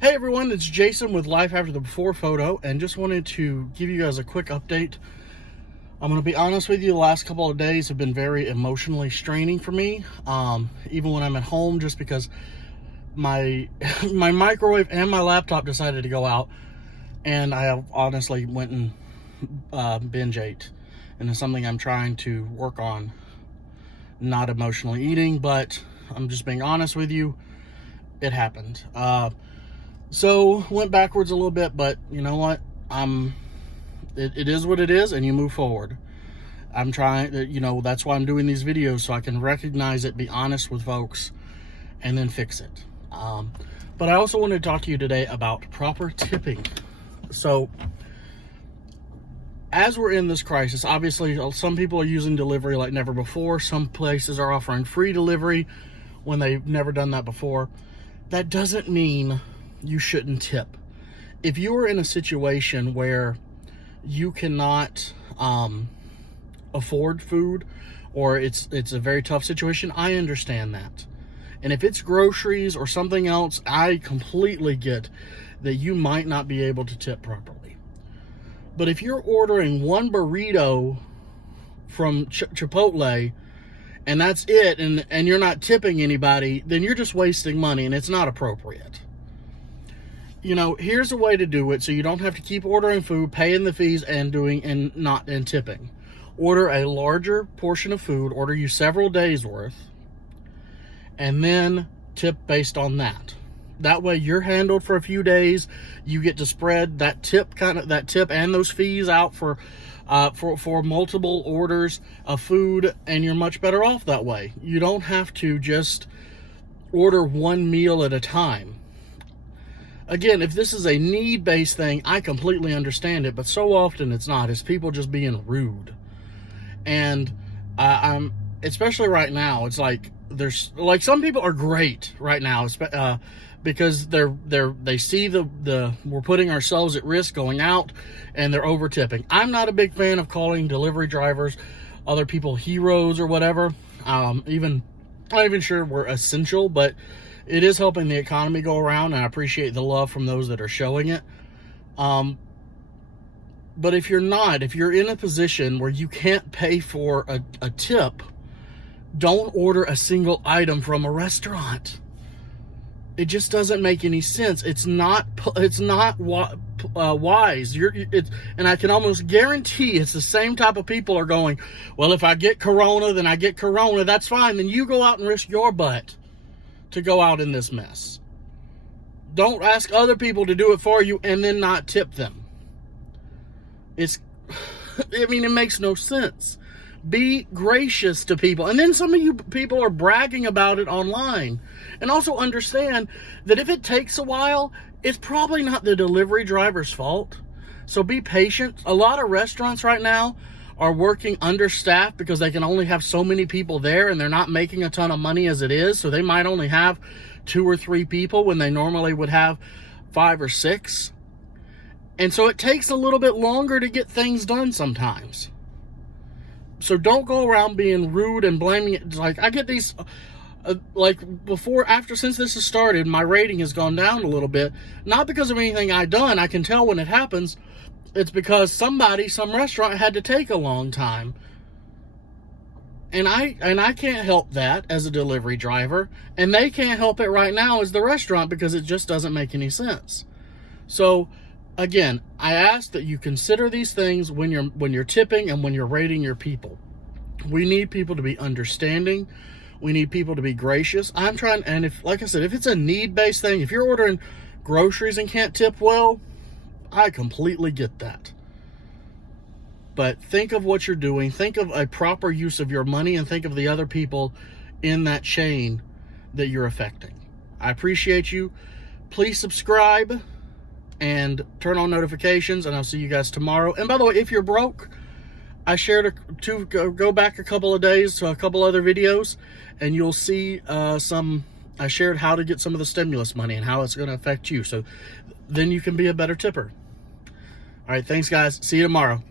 Hey everyone, it's Jason with Life After the Before Photo, and just wanted to give you guys a quick update. I'm going to be honest with you, the last couple of days have been very emotionally straining for me, even when I'm at home, just because my my microwave and my laptop decided to go out, and I honestly went and binge ate, and it's something I'm trying to work on, not emotionally eating, but I'm just being honest with you, it happened. So went backwards a little bit, but you know what? It is what it is, and you move forward. I'm trying to, that's why I'm doing these videos, so I can recognize it, be honest with folks, and then fix it. But I also wanted to talk to you today about proper tipping. So as we're in this crisis, obviously some people are using delivery like never before. Some places are offering free delivery when they've never done that before. That doesn't mean you shouldn't tip. If you are in a situation where you cannot afford food, or it's a very tough situation, I understand that. And if it's groceries or something else, I completely get that you might not be able to tip properly. But if you're ordering one burrito from Chipotle and that's it, and you're not tipping anybody, then you're just wasting money, and it's not appropriate. Here's a way to do it so you don't have to keep ordering food, paying the fees, and tipping. Order a larger portion of food, order you several days worth, and then tip based on that. That way you're handled for a few days. You get to spread that tip and those fees out for multiple orders of food, and you're much better off that way. You don't have to just order one meal at a time. Again, if this is a need-based thing, I completely understand it, but so often it's not. It's people just being rude. And I'm especially right now, it's like there's like some people are great right now, because they see the we're putting ourselves at risk going out, and they're over tipping. I'm not a big fan of calling delivery drivers, other people, heroes or whatever. I'm not even sure we're essential, but it is helping the economy go around, and I appreciate the love from those that are showing it. But if you're in a position where you can't pay for a tip, don't order a single item from a restaurant. It just doesn't make any sense. It's not wise. And I can almost guarantee it's the same type of people are going, well, if I get Corona, then I get Corona. That's fine. Then you go out and risk your butt to go out in this mess. Don't ask other people to do it for you and then not tip them. It makes no sense. Be gracious to people. And then some of you people are bragging about it online. And also understand that if it takes a while, it's probably not the delivery driver's fault. So be patient. A lot of restaurants right now are working understaffed because they can only have so many people there, and they're not making a ton of money as it is. So they might only have 2 or 3 people when they normally would have 5 or 6. And so it takes a little bit longer to get things done sometimes. So don't go around being rude and blaming it. Like, I get these, since this has started, my rating has gone down a little bit. Not because of anything I've done. I can tell when it happens. It's because some restaurant had to take a long time. And I can't help that as a delivery driver. And they can't help it right now as the restaurant, because it just doesn't make any sense. So, again, I ask that you consider these things when you're tipping and when you're rating your people. We need people to be understanding. We need people to be gracious. Like I said, if it's a need-based thing, if you're ordering groceries and can't tip well, I completely get that. But think of what you're doing. Think of a proper use of your money, and think of the other people in that chain that you're affecting. I appreciate you. Please subscribe and turn on notifications, and I'll see you guys tomorrow. And by the way, if you're broke, I shared go back a couple of days to a couple other videos, and you'll see I shared how to get some of the stimulus money and how it's going to affect you. So then you can be a better tipper. All right, thanks guys. See you tomorrow.